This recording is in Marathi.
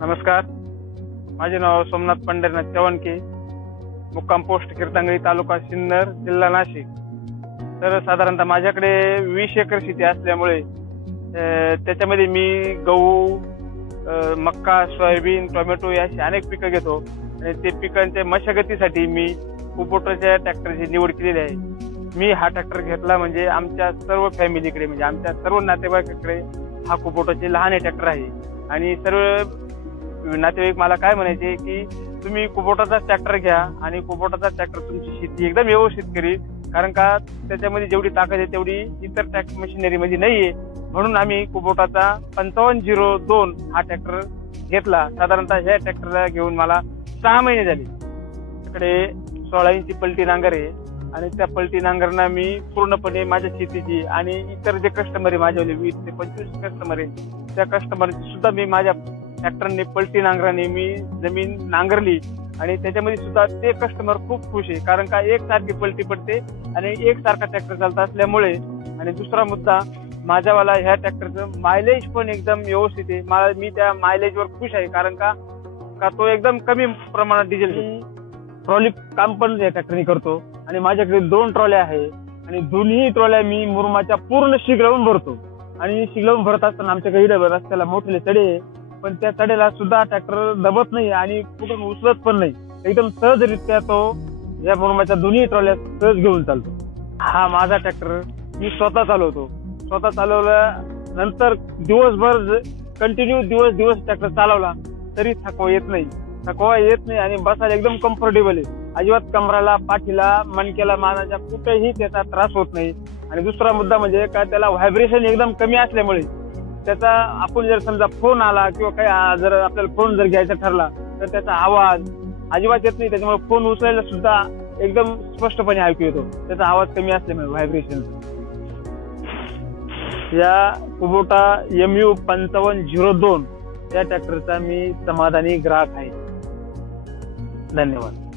नमस्कार, माझे नाव सोमनाथ पंढरीनाथ चव्हाणके, मुक्काम पोस्ट कीर्तनगरी, तालुका सिन्नर, जिल्हा नाशिक। तर साधारणतः माझ्याकडे 20 एकर शेती असल्यामुळे त्याच्यामध्ये मी गहू, मक्का, सोयाबीन, टोमॅटो अशी अनेक पिकं घेतो आणि ते पिकांच्या मशागतीसाठी मी कुबोटाच्या ट्रॅक्टरची निवड केलेली आहे। मी हा ट्रॅक्टर घेतला म्हणजे आमच्या सर्व फॅमिलीकडे, म्हणजे आमच्या सर्व नातेवाईकाकडे हा कुबोटाचे लहान ट्रॅक्टर आहे आणि सर्व नातेवाईक मला काय म्हणायचे की तुम्ही कुबोटाचा ट्रॅक्टर घ्या आणि कुबोटाचा ट्रॅक्टर तुमची शेती एकदम व्यवस्थित करेल, कारण का त्याच्यामध्ये जेवढी ताकद आहे तेवढी इतर ट्रॅक्टर मशिनरी मध्ये नाहीये। म्हणून आम्ही कुबोटाचा 5502 हा ट्रॅक्टर घेतला। साधारणतः ह्या ट्रॅक्टरला घेऊन मला 6 महिने झाले। त्याकडे 16 इंची पलटी नांगर आहे आणि त्या पलटी नांगरना मी पूर्णपणे माझ्या शेतीची आणि इतर जे कस्टमर आहे माझ्यावाले 20 ते 25 कस्टमर आहे त्या कस्टमरची सुद्धा मी माझ्या ट्रॅक्टरने पलटी नांगराने मी जमीन नांगरली आणि त्याच्यामध्ये सुद्धा ते कस्टमर खूप खुश आहे, कारण का एक सारखी पलटी पडते आणि एक सारखा ट्रॅक्टर चालत असल्यामुळे। आणि दुसरा मुद्दा, माझ्यावाला ह्या ट्रॅक्टरचं मायलेज पण एकदम व्यवस्थित आहे। मी त्या मायलेजवर खुश आहे, कारण का तो एकदम कमी प्रमाणात डिझेल ट्रॉली काम पण या ट्रॅक्टरने करतो आणि माझ्याकडे 2 ट्रॉल्या आहे आणि दोन्ही ट्रॉल्या मी मुरुमाच्या पूर्ण शिगलावून भरतो आणि शिगलावून भरत असताना आमच्याकडे रस्त्याला मोठे चढे आहे, पण त्या चढेला सुद्धा ट्रॅक्टर दबत नाही आणि कुठून उचलत पण नाही। एकदम सहजरित्या तो या मुरुमाच्या दोन्ही ट्रॉल्या सहज घेऊन चालतो। हा माझा ट्रॅक्टर मी स्वतः चालवतो। स्वतः चालवल्यानंतर दिवसभर कंटिन्यू दिवस ट्रॅक्टर चालवला तरी थकवा येत नाही आणि बसायला एकदम कम्फर्टेबल आहे। अजिबात कमराला, पाठीला, मणक्याला, मानाच्या कुठेही त्याचा त्रास होत नाही। आणि दुसरा मुद्दा म्हणजे का त्याला व्हायब्रेशन एकदम कमी असल्यामुळे त्याचा आपण जर समजा फोन आला किंवा काही जर आपल्याला फोन जर घ्यायचा ठरला तर त्याचा आवाज अजिबात येत नाही। त्याच्यामुळे फोन उचलायला सुद्धा एकदम स्पष्टपणे ऐकू येतो, त्याचा आवाज कमी असल्यामुळे व्हायब्रेशन। या कुबोटा MU 5502 या ट्रॅक्टरचा मी समाधानी ग्राहक आहे। धन्यवाद।